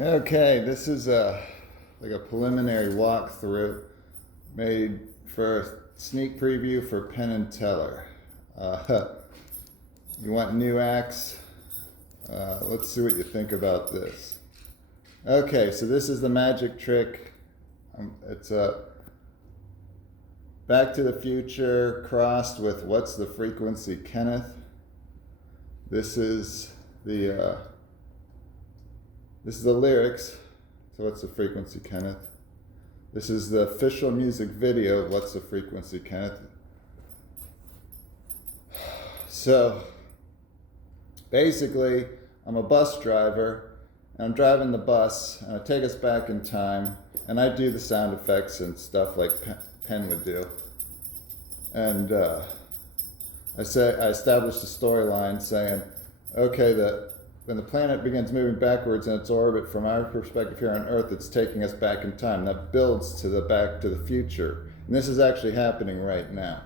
Okay, this is like a preliminary walkthrough made for a sneak preview for Penn Teller. You want new acts? Let's see what you think about this. Okay, so this is the Majic trick. It's a Back to the Future crossed with What's the Frequency, Kenneth. This is the lyrics. So what's the frequency, Kenneth? This is the official music video of What's the Frequency, Kenneth. So basically, I'm a bus driver, and I'm driving the bus, and I take us back in time, and I do the sound effects and stuff like Penn would do. And I establish the storyline saying, okay, when the planet begins moving backwards in its orbit from our perspective here on Earth, it's taking us back in time. That builds to the Back to the Future. And this is actually happening right now.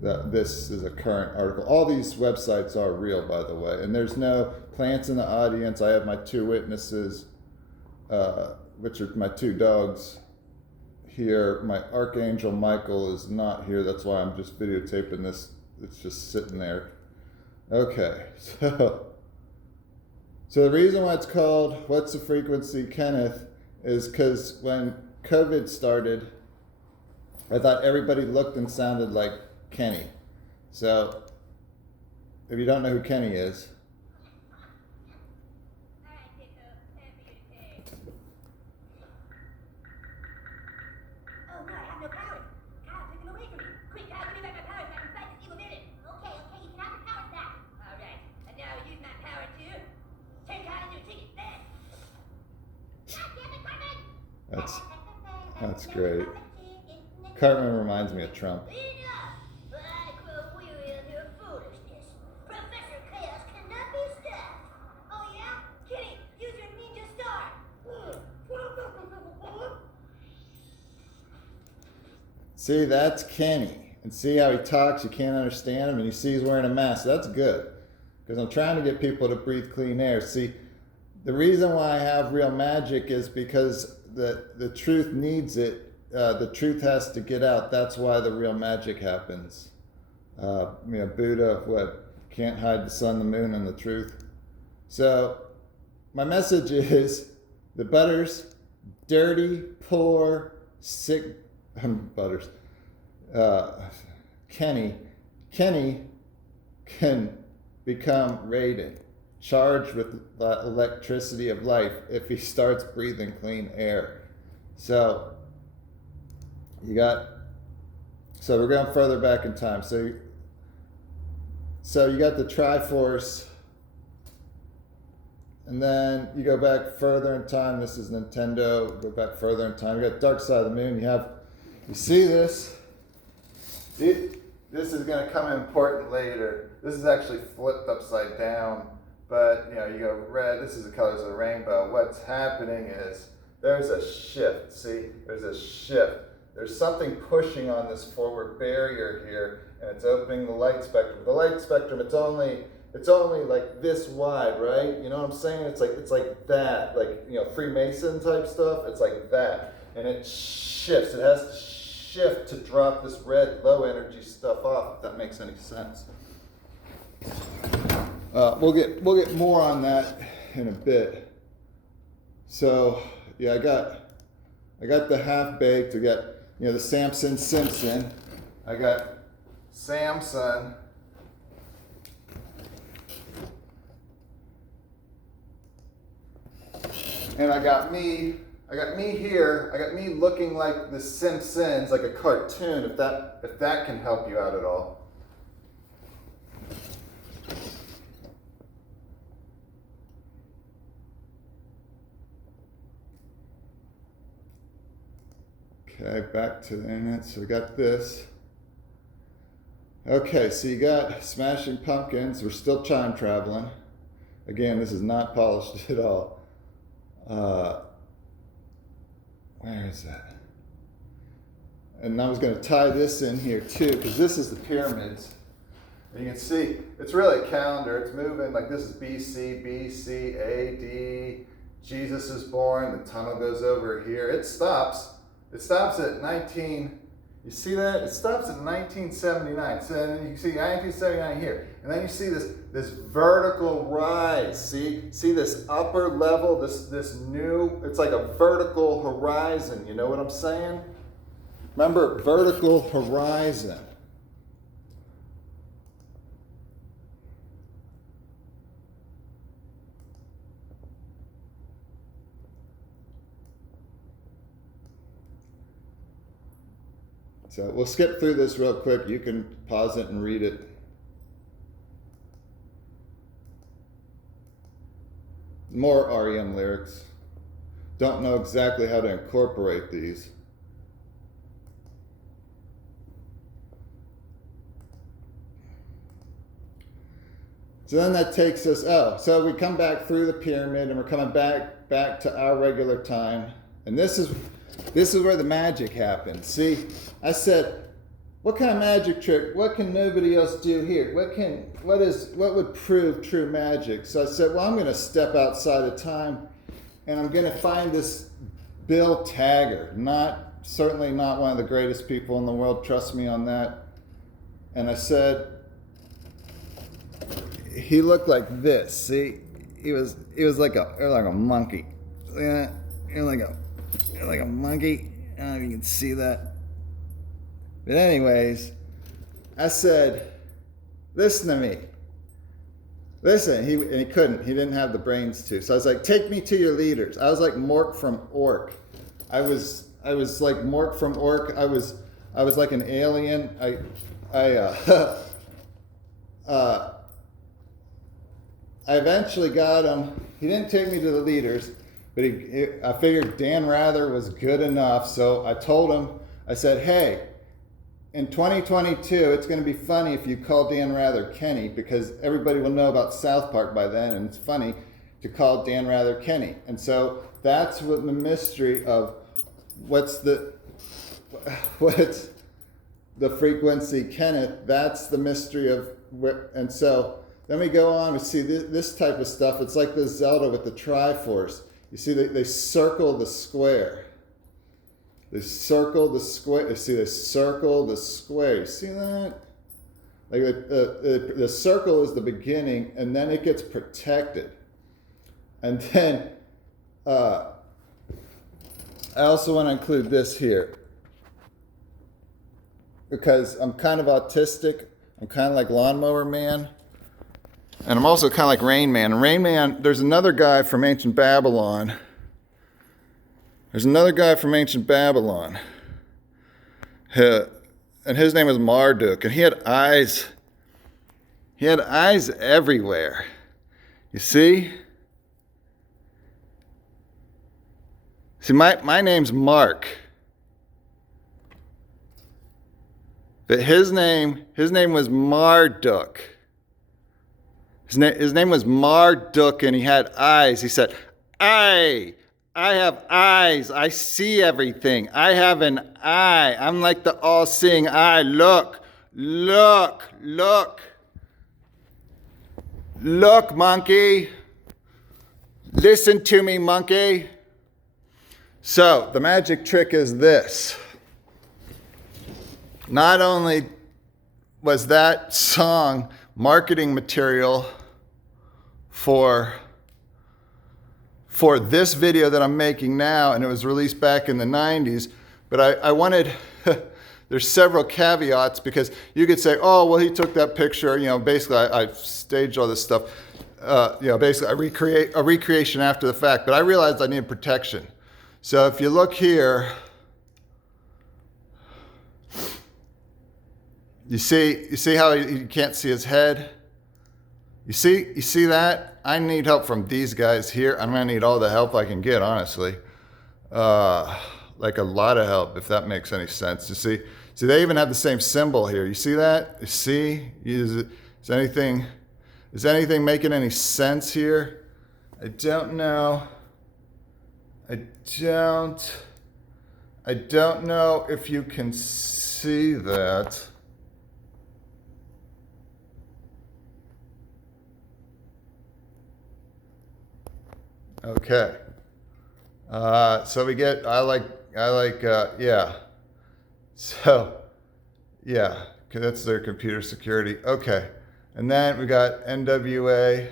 This is a current article. All these websites are real, by the way. And there's no plants in the audience. I have my two witnesses, which are my two dogs here. My Archangel Michael is not here. That's why I'm just videotaping this. It's just sitting there. Okay, so the reason why it's called What's the Frequency, Kenneth, is because when COVID started, I thought everybody looked and sounded like Kenny. So if you don't know who Kenny is, that's great. Cartman reminds me of Trump. See, that's Kenny. And see how he talks, you can't understand him, and you see he's wearing a mask. That's good, because I'm trying to get people to breathe clean air. See, the reason why I have real magic is because the truth needs it. The truth has to get out. That's why the real magic happens. Buddha, can't hide the sun, the moon, and the truth. So my message is the Butters, dirty, poor, sick, Butters, Kenny can become radiant, charged with the electricity of life if he starts breathing clean air. So we're going further back in time. So you got the Triforce, and then you go back further in time. This is Nintendo. Go back further in time. You got Dark Side of the Moon. You see this? This is going to come important later. This is actually flipped upside down. But, you go red. This is the colors of the rainbow. What's happening is there's a shift. See, there's a shift. There's something pushing on this forward barrier here, and it's opening the light spectrum. The light spectrum, it's only like this wide, right? You know what I'm saying? It's like that, like, Freemason type stuff. It's like that, and it shifts. It has to shift to drop this red low energy stuff off, if that makes any sense. We'll get more on that in a bit. So yeah, I got the half baked. I got the Samson Simpson. I got Samson. And I got me here. I got me looking like the Simpsons, like a cartoon. If that can help you out at all. Okay, back to the internet. So we got this. Okay, so you got Smashing Pumpkins. We're still time traveling. Again, this is not polished at all. Where is that? And I was going to tie this in here too, because this is the pyramids. And you can see, it's really a calendar. It's moving like this is BC, AD, Jesus is born, the tunnel goes over here. It stops. It stops at 19, you see that? It stops at 1979. So then you see 1979 here. And then you see this vertical rise. See this upper level, this new, it's like a vertical horizon. You know what I'm saying? Remember, vertical horizon. So we'll skip through this real quick. You can pause it and read it. More REM lyrics. Don't know exactly how to incorporate these. So then that takes us, so we come back through the pyramid and we're coming back to our regular time. And this is where the magic happens. See, I said, what kind of magic trick? What can nobody else do here? What would prove true magic? So I said, well, I'm going to step outside of time, and I'm going to find this Bill Taggart. Certainly not one of the greatest people in the world. Trust me on that. And I said, he looked like this. See, he was like a monkey. Yeah, like a monkey. I don't know if you can see that. But anyways, I said, listen to me. Listen, he couldn't. He didn't have the brains to. So I was like, take me to your leaders. I was like Mork from Ork. I was like Mork from Ork. I was like an alien. I eventually got him. He didn't take me to the leaders, but I figured Dan Rather was good enough. So I told him, I said, hey, in 2022, it's going to be funny if you call Dan Rather Kenny, because everybody will know about South Park by then, and it's funny to call Dan Rather Kenny. And so that's what the mystery of what's the frequency Kenneth, that's the mystery of what. And so then we go on, we see this type of stuff. It's like the Zelda with the Triforce. You see, they circle the square. They circle the square. You see, they circle the square. You see that? Like the circle is the beginning, and then it gets protected. And then I also want to include this here, because I'm kind of autistic. I'm kind of like Lawnmower Man. And I'm also kind of like Rain Man. And Rain Man, there's another guy from ancient Babylon. And his name was Marduk. And he had eyes. He had eyes everywhere. You see? See, my name's Mark. But his name was Marduk. His name was Marduk, and he had eyes. He said, I have eyes. I see everything. I have an eye. I'm like the all-seeing eye. Look, monkey. Listen to me, monkey. So the magic trick is this. Not only was that song marketing material for this video that I'm making now, and it was released back in the 90s, but I wanted, there's several caveats, because you could say, oh, well, he took that picture, basically I staged all this stuff, basically a recreation after the fact, but I realized I needed protection. So if you look here, you see how you can't see his head? You see that? I need help from these guys here. I'm gonna need all the help I can get, honestly. Like a lot of help, if that makes any sense. You see, they even have the same symbol here. You see that? You see? Is anything making any sense here? I don't know. I don't know if you can see that. Okay. So we get, yeah. So, yeah, that's their computer security. Okay. And then we got NWA.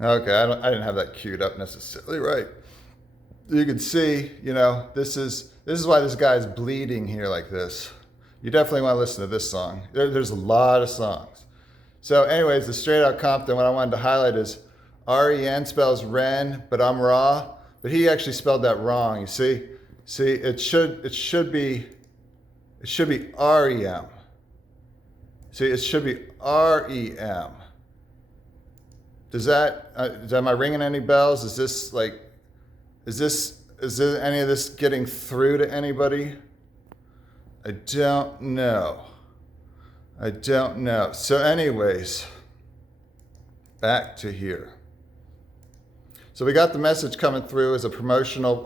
Oh, okay, I didn't have that queued up necessarily right. You can see, you know, this is why this guy's bleeding here like this. You definitely want to listen to this song. There's a lot of songs. So anyways, the Straight Out Compton, what I wanted to highlight is R-E-N spells Ren, but I'm raw. But he actually spelled that wrong, you see? See, it should be R-E-M. See, it should be R-E-M. Am I ringing any bells? Is there any of this getting through to anybody? I don't know. So anyways, back to here. So we got the message coming through as a promotional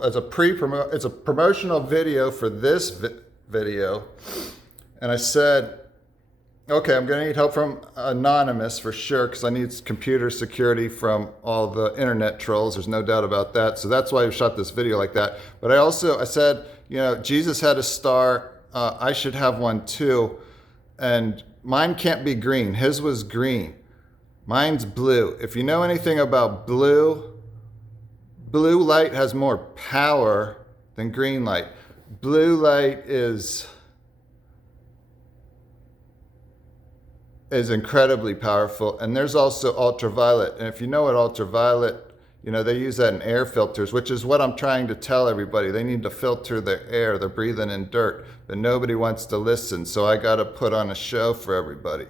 video for this video. And I said, okay, I'm gonna need help from Anonymous for sure, because I need computer security from all the internet trolls. There's no doubt about that. So that's why I shot this video like that. But I said, you know, Jesus had a star. I should have one too. And mine can't be green. His was green. Mine's blue. If you know anything about blue light has more power than green light. Blue light is incredibly powerful. And there's also ultraviolet. And if you know what ultraviolet, you know, they use that in air filters, which is what I'm trying to tell everybody. They need to filter their air. They're breathing in dirt, but nobody wants to listen. So I got to put on a show for everybody.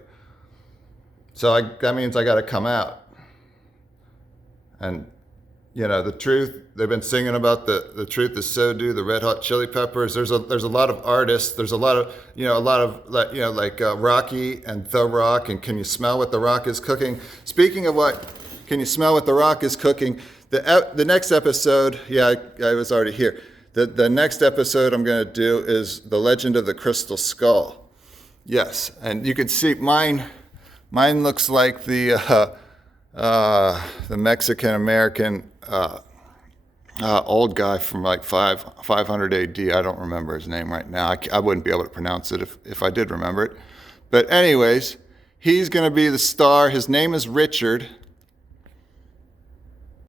So that means I got to come out. And, you know, the truth, they've been singing about the truth is so do the Red Hot Chili Peppers. There's a lot of artists. There's a lot of like Rocky and The Rock and Can You Smell What the Rock is Cooking? Speaking of what Can You Smell What the Rock is Cooking? The next episode, I was already here. The next episode I'm going to do is The Legend of the Crystal Skull. Yes, and you can see mine looks like the Mexican American old guy from like 500 AD. I don't remember his name right now. I wouldn't be able to pronounce it if I did remember it. But anyways, he's going to be the star. His name is Richard.